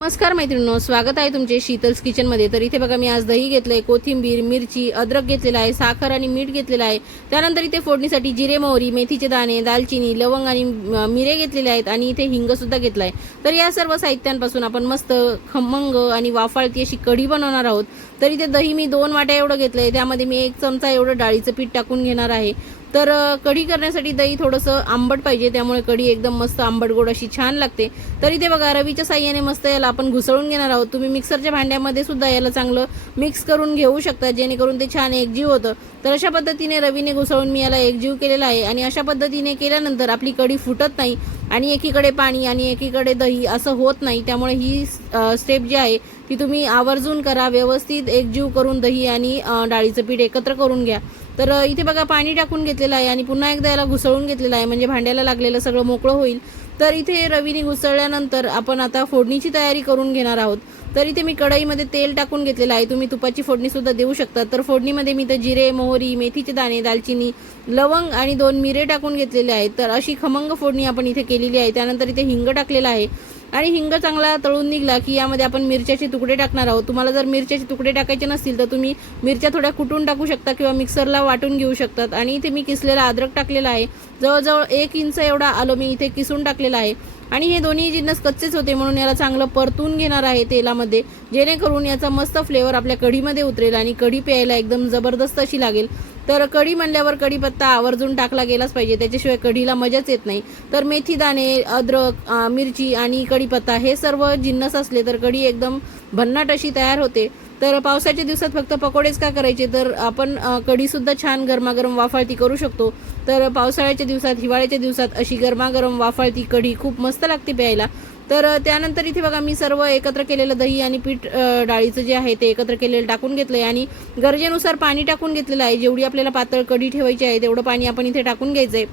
नमस्कार मैत्रिणींनो, स्वागत आहे तुमचे शीतल्स किचनमध्ये। तर इथे बघा, मी आज दही घेतलंय, कोथिंबीर, मिरची, अद्रक घेतलेला आहे, साखर आणि मीठ घेतलेलं आहे। त्यानंतर इथे फोडणीसाठी जिरे, मोहरी, मेथीचे दाणे, दालचिनी, लवंग आणि मिरे घेतलेले आहेत आणि इथे हिंग सुद्धा घेतलाय। तर या सर्व साहित्यांपासून आपण मस्त खमंग आणि वाफाळती अशी कढी बनवणार आहोत। तर इथे दही मी 2 वाट्या एवढं घेतलंय, त्यामध्ये मी 1 चमचा एवढं डाळीचं पीठ टाकून घेणार आहे। तर कढी करण्यासाठी दही थोडंसं आंबट पाहिजे, त्यामुळे कढी एकदम मस्त आंबट गोड अशी छान लागते। तर इथे बघा, रवीच्या साह्याने मस्त याला आपण घुसळून घेणार आहोत। तुम्ही मिक्सरच्या भांड्यामध्ये सुद्धा याला चांगलं मिक्स करून घेऊ शकता, जेणेकरून ते छान एकजीव होतं। तर अशा पद्धतीने रवीने घुसळून मी याला एकजीव केलेला आहे आणि अशा पद्धतीने केल्यानंतर आपली कढी फुटत नाही आणि एकीकडे पाणी आणि एकीकडे दही असं होत नाही। त्यामुळे ही स्टेप जी आहे ती तुम्ही आवर्जून करा, व्यवस्थित एकजीव करून दही आणि डाळीचं पीठ एकत्र करून घ्या। तर इथे बघा, पाणी टाकून घेतलेलं आहे आणि पुन्हा एकदा याला घुसळून घेतलेलं आहे, म्हणजे भांड्याला लागलेलं सगळं मोकळं होईल। तर इथे रवीने घुसळल्यानंतर आपण आता फोडणीची तयारी करून घेणार आहोत। तर इथे मी कढईमध्ये तेल टाकून घेतलेलं आहे, तुम्ही तुपाची फोडणी सुद्धा देऊ शकता। तर फोडणीमध्ये मी तर जिरे, मोहरी, मेथीचे दाणे, दालचिनी, लवंग आणि 2 मिरे टाकून घेतलेले आहेत। तर अशी खमंग फोडणी आपण इथे केलेली आहे। त्यानंतर इथे हिंग टाकलेला आहे आणि हिंग चांगला तळून निघला की यामध्ये आपण मिरच्याचे तुकडे टाकणार आहोत। तुम्हाला जर मिरच्याचे तुकडे टाकायचे नसतील तर तुम्ही मिरच्या थोड्या कुटून टाकू शकता किंवा मिक्सरला वाटून घेऊ शकतात। आणि इथे मी किसलेला अद्रक टाकलेला आहे, जवळजवळ 1 इंच एवढा आलं मी इथे किसून टाकलेला आहे। आणि हे दोन्ही जिन्नस कच्चेच होते, म्हणून याला चांगलं परतून घेणार आहे तेलामध्ये, जेणेकरून याचा मस्त फ्लेवर आपल्या कढीमध्ये उतरेल आणि कढी प्यायला एकदम जबरदस्त अशी लागेल। तर कढी म्हणल्यावर कढीपत्ता आवर्जून टाकला गेलाच पाहिजे, त्याच्याशिवाय कढीला मजाच येत नाही। तर मेथी दाणे, अद्रक, मिरची आणि कढीपत्ता हे सर्व जिन्नस असले तर कढी एकदम भन्नाट अशी तयार होते। तर पावसाच्या दिवसात फक्त पकोडेच का करायचे, तर आपण कढीसुद्धा छान गरमागरम वाफाळती करू शकतो। तर पावसाळ्याच्या दिवसात, हिवाळ्याच्या दिवसात अशी गरमागरम वाफाळती कढी खूप मस्त लागते प्यायला। तर त्यानंतर इथे बघा, मी सर्व एकत्र केलेलं दही आणि पीठ डाळीचं जे आहे ते एकत्र केलेलं टाकून घेतलंय आणि गरजेनुसार पाणी टाकून घेतलेलं आहे। जेवढी आपल्याला पातळ कढी ठेवायची आहे तेवढं पाणी आपण इथे टाकून घ्यायचंय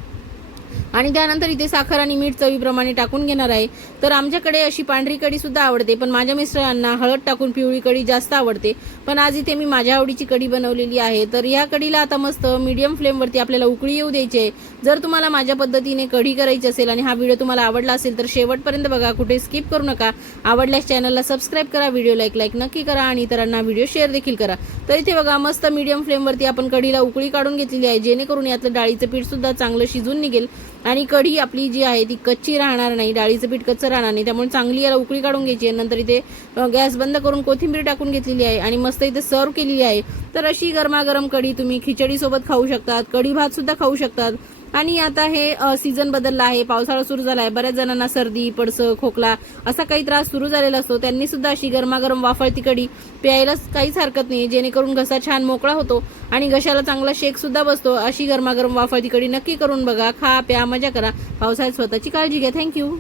आणि त्यानंतर इथे साखर आणि मीठ चवीप्रमाणे टाकून घेणार आहे। तर आमच्याकडे अशी पांढरी कढी सुद्धा आवडते, पण माझ्या मिस्टरांना हळद टाकून पिवळी कढी जास्त आवडते। पण आज इथे मी माझ्या आवडीची कढी बनवलेली आहे। तर या कढीला आता मस्त मीडियम फ्लेमवरती आपल्याला उकळी येऊ द्यायची आहे। जर तुम्हाला माझ्या पद्धतीने कढी करायची असेल आणि हा व्हिडिओ तुम्हाला आवडला असेल तर शेवटपर्यंत बघा, कुठे स्किप करू नका। आवडल्यास चॅनलला सबस्क्राईब करा, व्हिडिओला लाईक नक्की करा आणि इतरांना व्हिडिओ शेअर देखील करा। तर इथे बघा, मस्त मीडियम फ्लेमवरती आपण कढीला उकळी काढून घेतलेली आहे, जेणेकरून यातलं डाळीचं पीठ सुद्धा चांगलं शिजून निघेल आणि कढी आपली जी आहे ती कच्ची राहणार नाही, डाळीचं पीठ कच्चं राहणार नाही। त्यामुळे चांगली याला उकळी काढून घ्यायची आहे। नंतर इथे गॅस बंद करून कोथिंबीर टाकून घेतलेली आहे आणि मस्त इथे सर्व केलेली आहे। तर अशी गरमागरम कढी तुम्ही खिचडी सोबत खाऊ शकतात, कढी भात सुद्धा खाऊ शकतात। आणि आता हे सीझन बदलला आहे, पावसाळा सुरू झाला आहे, बऱ्याच जणांना सर्दी, पडसं, खोकला असा काही त्रास सुरू झालेला असतो, त्यांनी सुद्धा अशी गरमागरम वाफळती कढी प्यायला काहीच हरकत नाही, जेणेकरून घसा छान मोकळा होतो आणि घशाला चांगला शेक सुद्धा बसतो। अशी गरमागरम वाफळती कढी नक्की करून बघा, खा, प्या, मजा करा। पावसाळ्यात स्वतःची काळजी घ्या। थँक्यू।